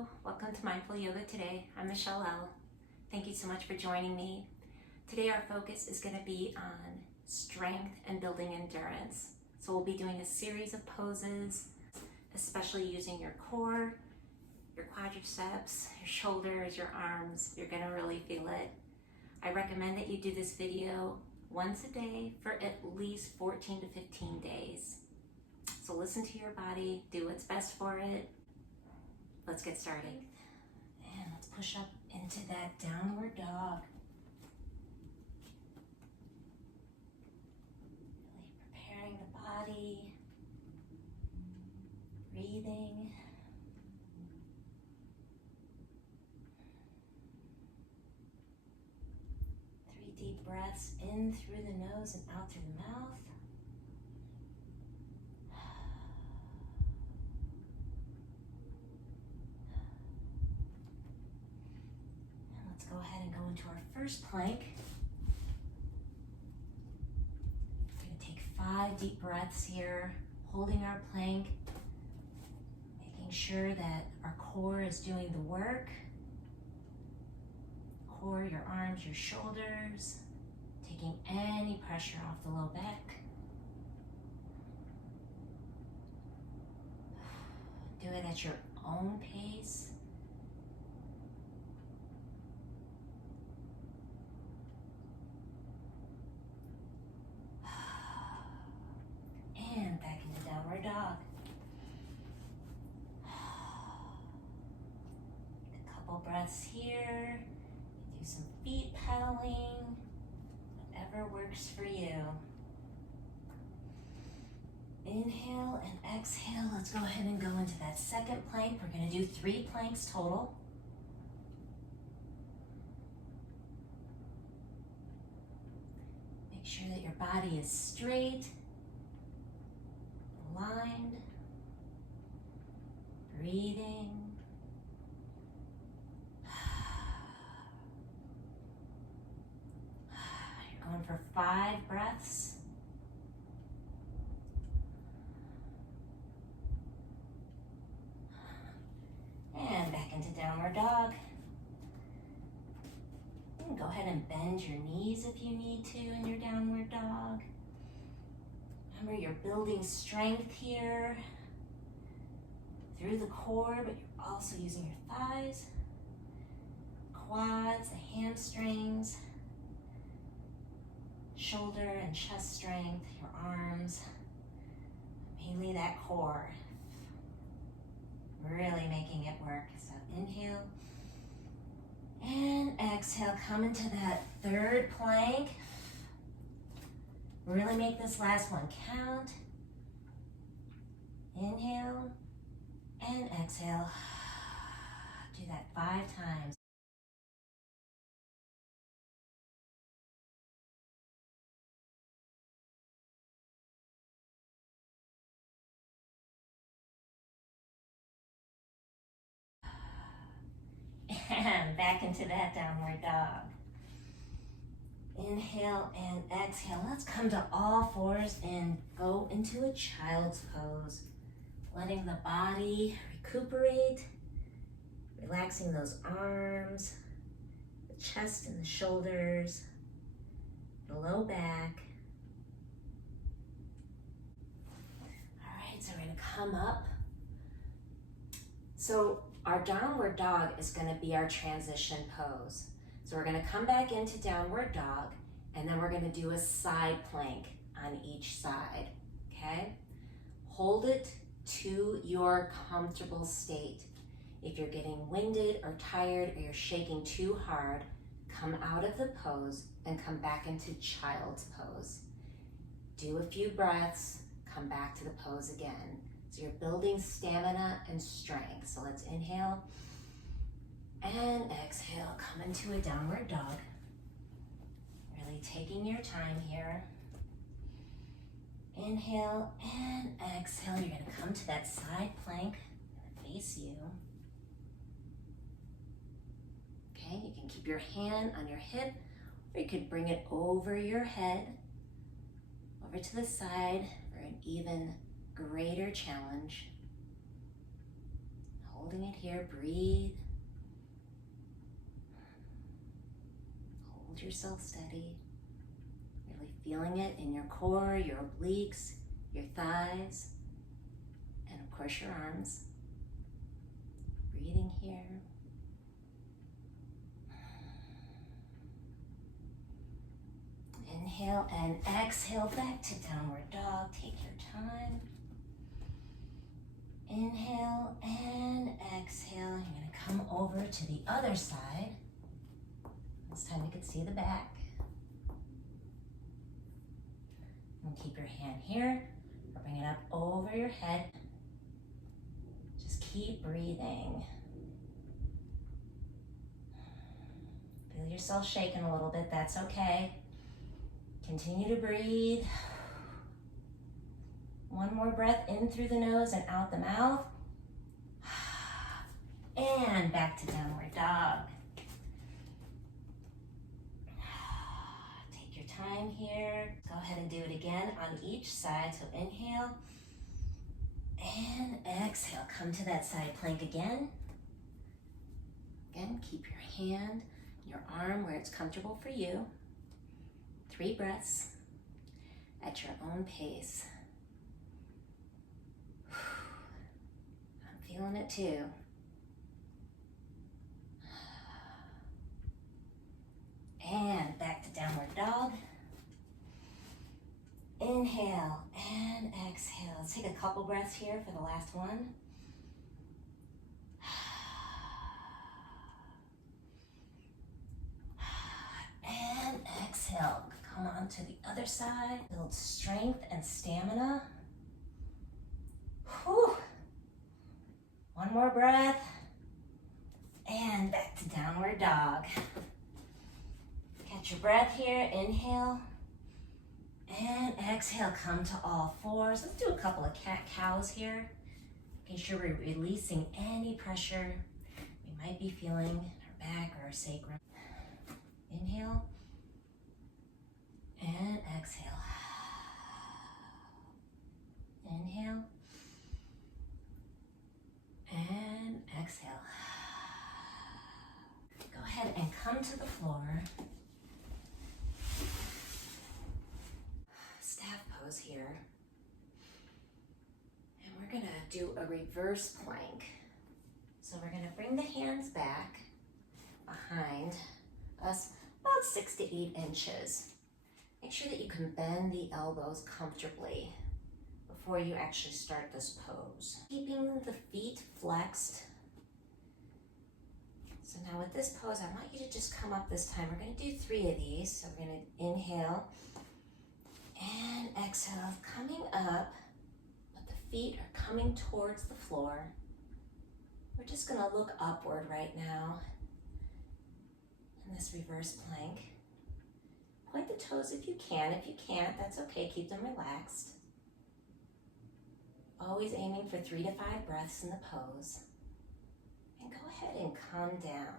Hello, welcome to Mindful Yoga Today. I'm Michelle L. Thank you so much for joining me. Today our focus is going to be on strength and building endurance. So we'll be doing a series of poses, especially using your core, your quadriceps, your shoulders, your arms. You're going to really feel it. I recommend that you do this video once a day for at least 14 to 15 days. So listen to your body, do what's best for it. Let's get started. And let's push up into that downward dog. Really preparing the body, breathing. Three deep breaths in through the nose and out through the mouth. Go ahead and go into our first plank. We're going to take 5 deep breaths here, holding our plank, making sure that our core is doing the work. Core, your arms, your shoulders, taking any pressure off the low back. Do it at your own pace. And back into downward dog. A couple breaths here. Do some feet pedaling. Whatever works for you. Inhale and exhale. Let's go ahead and go into that second plank. We're going to do 3 planks total. Make sure that your body is straight. Aligned, breathing. You're going for 5 breaths. And back into downward dog. You can go ahead and bend your knees if you need to in your downward dog. Remember, you're building strength here through the core, but you're also using your thighs, quads, the hamstrings, shoulder and chest strength, your arms, mainly that core. Really making it work. So inhale and exhale. Come into that third plank. Really make this last one count. Inhale and exhale. Do that 5 times. And back into that downward dog. Inhale and exhale. Let's come to all fours and go into a child's pose. Letting the body recuperate, relaxing those arms, the chest and the shoulders, the low back. All right, so we're going to come up. So our downward dog is going to be our transition pose. So we're going to come back into downward dog, and then we're going to do a side plank on each side, okay? Hold it to your comfortable state. If you're getting winded or tired or you're shaking too hard, come out of the pose and come back into child's pose. Do a few breaths, come back to the pose again. So you're building stamina and strength. So let's inhale and exhale, come into a downward dog. Really taking your time here. Inhale and exhale. You're going to come to that side plank. I'm going to face you. Okay, you can keep your hand on your hip, or you could bring it over your head, over to the side for an even greater challenge. Holding Right here, breathe. Hold yourself steady. Really feeling it in your core, your obliques, your thighs, and of course your arms. Breathing here. Inhale and exhale back to downward dog. Take your time. Inhale and exhale. You're going to come over to the other side. This time you can see the back. And keep your hand here or bring it up over your head. Just keep breathing. Feel yourself shaking a little bit, that's okay. Continue to breathe. One more breath in through the nose and out the mouth. And back to downward dog. Take your time here. Go ahead and do it again on each side. So inhale and exhale. Come to that side plank again. Again, keep your hand, your arm where it's comfortable for you. 3 breaths at your own pace. I'm feeling it too. And back to downward dog. Inhale and exhale. Let's take a couple breaths here for the last one. And exhale. Come on to the other side. Build strength and stamina. Whew. One more breath. And back to downward dog. Catch your breath here. Inhale. And exhale. Come to all fours. Let's do a couple of cat-cows here. Making sure we're releasing any pressure we might be feeling in our back or our sacrum. Inhale. And exhale. Inhale. And exhale. Go ahead and come to the floor. Staff pose here. And we're gonna do a reverse plank. So we're gonna bring the hands back behind us about 6 to 8 inches. Make sure that you can bend the elbows comfortably before you actually start this pose. Keeping the feet flexed. So now with this pose, I want you to just come up this time. We're gonna do 3 of these. So we're gonna inhale and exhale, coming up, but the feet are coming towards the floor. We're just gonna look upward right now in this reverse plank. Point the toes if you can. If you can't, that's okay. Keep them relaxed. Always aiming for 3 to 5 breaths in the pose. And go ahead and calm down.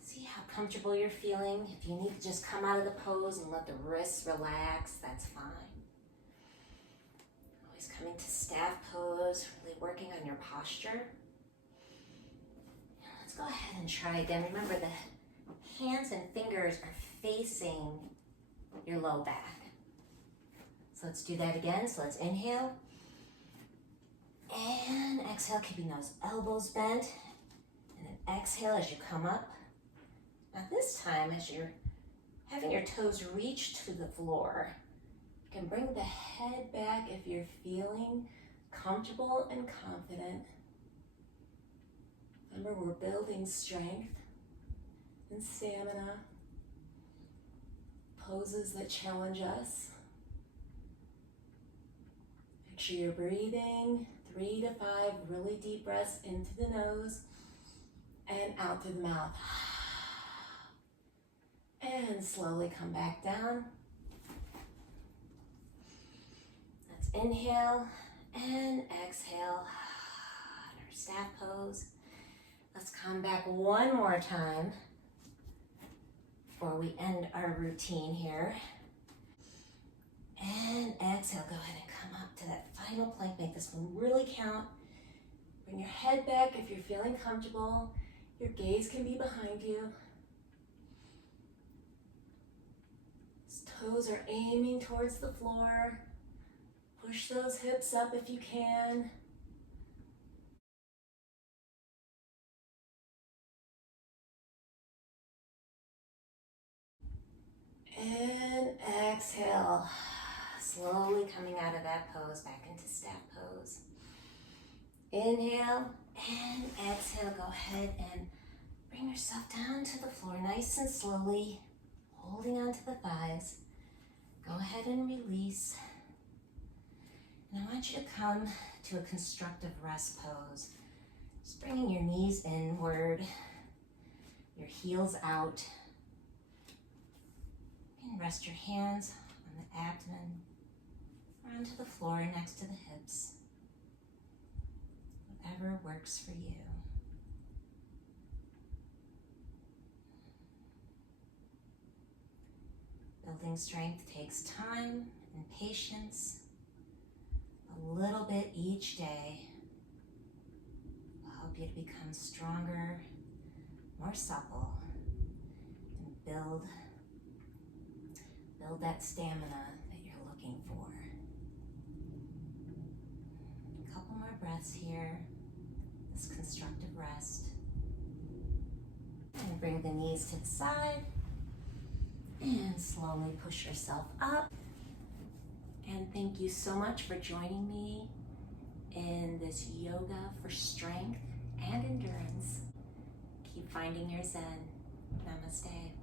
See how comfortable you're feeling. If you need to just come out of the pose and let the wrists relax, that's fine. Always coming to staff pose, really working on your posture. Let's go ahead and try again. Remember, the hands and fingers are facing your low back. So let's do that again. So let's inhale and exhale, keeping those elbows bent. And then exhale as you come up. Now this time, as you're having your toes reach to the floor, you can bring the head back if you're feeling comfortable and confident. Remember, we're building strength and stamina. Poses that challenge us. Make sure you're breathing 3 to 5 really deep breaths into the nose and out through the mouth. And slowly come back down. Let's inhale and exhale. Our staff pose. Let's come back one more time before we end our routine here. And exhale, go ahead and come up to that final plank. Make this one really count. Bring your head head back if you're feeling comfortable. Your gaze can be behind you. Toes are aiming towards the floor. Push those hips up if you can. And exhale. Slowly coming out of that pose back into staff pose. Inhale and exhale. Go ahead and bring yourself down to the floor nice and slowly, holding onto the thighs. Go ahead and release. And I want you to come to a constructive rest pose. Just bringing your knees inward, your heels out. You can rest your hands on the abdomen or onto the floor next to the hips. Whatever works for you. Building strength takes time and patience. A little bit each day will help you to become stronger, more supple, and build that stamina that you're looking for. A couple more breaths here, this constructive rest. And bring the knees to the side and slowly push yourself up. And thank you so much for joining me in this yoga for strength and endurance. Keep finding your Zen. Namaste.